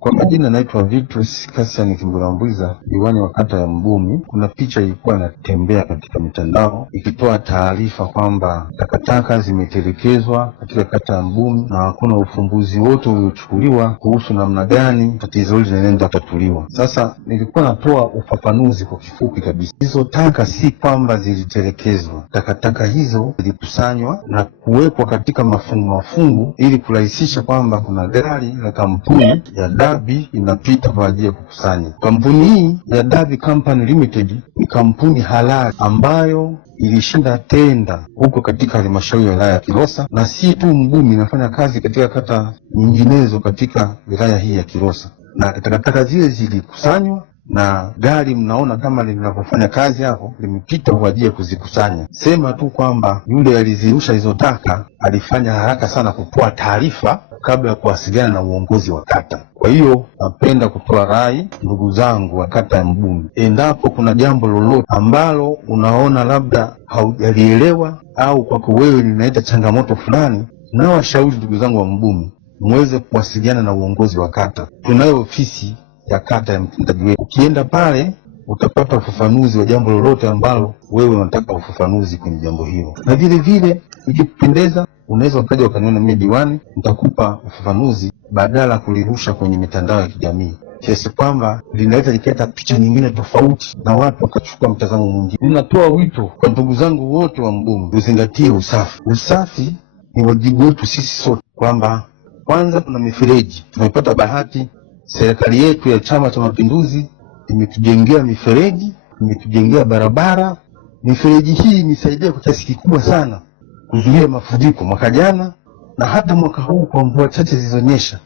Kwa majina naitwa Vitus Cassian Kimbulambuiza, diwani wa kata ya Mbumi. Kuna picha ilikuwa inatembea katika mitandao ikitoa taarifa kwamba takataka zimetelekezwa katika kata ya Mbumi na hakuna ufumbuzi wote uliochukuliwa kuhusu namna gani tatizo hili linaenda kutatuliwa. Sasa nilikuwa natoa ufafanuzi kwa kifupi kabisa. Hizo taka si kwamba zilitelekezwa. Takataka hizo zilikusanywa na kuwekwa katika mafungu ili kurahisisha kwamba kuna gari la kampuni ya Dabi inapita kwa ajili ya kukusanya. Kampuni hii ya Dabi Company Limited ni kampuni halali ambayo ilishinda tenda huko katika halmashauri ya wilaya ya Kilosa, na si tu Mbumi, inafanya kazi katika kata nyinginezo katika wilaya hii ya Kilosa. Na takataka zile zilikusanywa na gari mnaona kama linavyofanya kazi hapo limepita kwa ajili ya kuzikusanya. Sema tu kwamba yule alizirusha hizo taka alifanya haraka sana kutoa taarifa kabla ya kuwasiliana na uongozi wa kata. Kwa hiyo napenda kutoa rai, ndugu zangu wa kata ya Mbumi, endapo kuna jambo lolote ambalo unaona labda haujalielewa au kwako wewe linaleta changamoto fulani, na washauri ndugu zangu wa Mbumi muweze kuwasiliana na uongozi wa kata. Tunayo ofisi ya kata ya mtendaji wetu. Ukienda pale utapata ufafanuzi wa jambo lolote ambalo wewe unataka ufafanuzi kwenye jambo hilo. Na vile vile ikipendeza, unaweza ukaja ukaniona mimi diwani, nitakupa ufafanuzi badala ya kulirusha kwenye mitandao ya kijamii, kiasi kwamba linaweza likaleta picha nyingine tofauti na watu wakachukua mtazamo mwingine. Ninatoa wito kwa ndugu zangu wote wa Mbumi, tuzingatie usafi. Usafi ni wajibu wetu sisi sote, kwamba kwanza kuna mifereji. Tumepata bahati, serikali yetu ya Chama cha Mapinduzi imetujengea mifereji, imetujengea barabara. Mifereji hii imesaidia kwa kiasi kikubwa sana kuzuia mafuriko mwaka jana na hata mwaka huu. Kwa mvua chache zilizonyesha,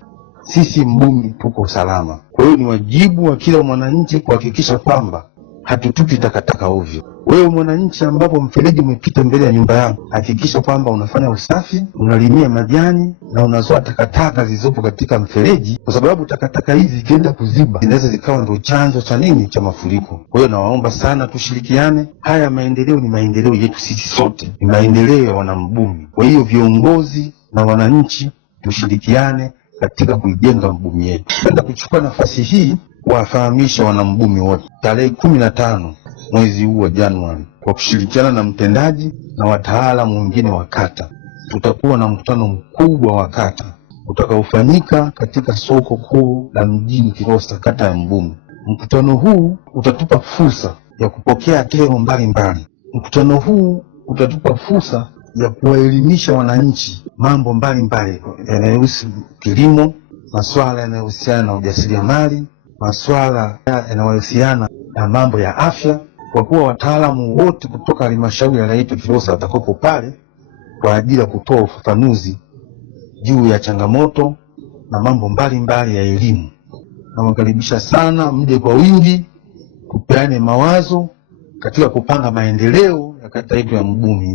sisi Mbumi tuko salama. Kwa hiyo ni wajibu wa kila mwananchi kuhakikisha kwamba hatutupi takataka ovyo. Wewe mwananchi, ambapo mfereji umepita mbele ya nyumba yako, hakikisha kwamba unafanya usafi, unalimia majani na unazoa takataka zilizopo katika mfereji, kwa sababu takataka hizi zikienda kuziba zinaweza zikawa ndio chanzo cha nini, cha mafuriko. Kwa hiyo nawaomba sana tushirikiane. Haya maendeleo ni maendeleo yetu sisi sote, ni maendeleo ya wanambumi. Kwa hiyo viongozi na wananchi tushirikiane katika kuijenga Mbumi yetu. Napenda kuchukua nafasi hii kuwafahamisha wanambumi wote, tarehe 15 mwezi huu wa Januari, kwa kushirikiana na mtendaji na wataalamu wengine wa kata, tutakuwa na mkutano mkubwa wa kata utakaofanyika katika soko kuu la mjini Kilosa, kata ya Mbumi. Mkutano huu utatupa fursa ya kupokea kero mbalimbali. Mkutano huu utatupa fursa ya kuwaelimisha wananchi mambo mbalimbali yanayohusu kilimo, masuala yanayohusiana na ujasiriamali, masuala yanayohusiana na mambo ya afya, kwa kuwa wataalamu wote kutoka halmashauri ya wilaya ya Kilosa watakopo pale kwa ajili ya kutoa ufafanuzi juu ya changamoto na mambo mbalimbali ya elimu. Nawakaribisha sana mje kwa wingi, kupeane mawazo katika kupanga maendeleo ya kata yetu ya Mbumi.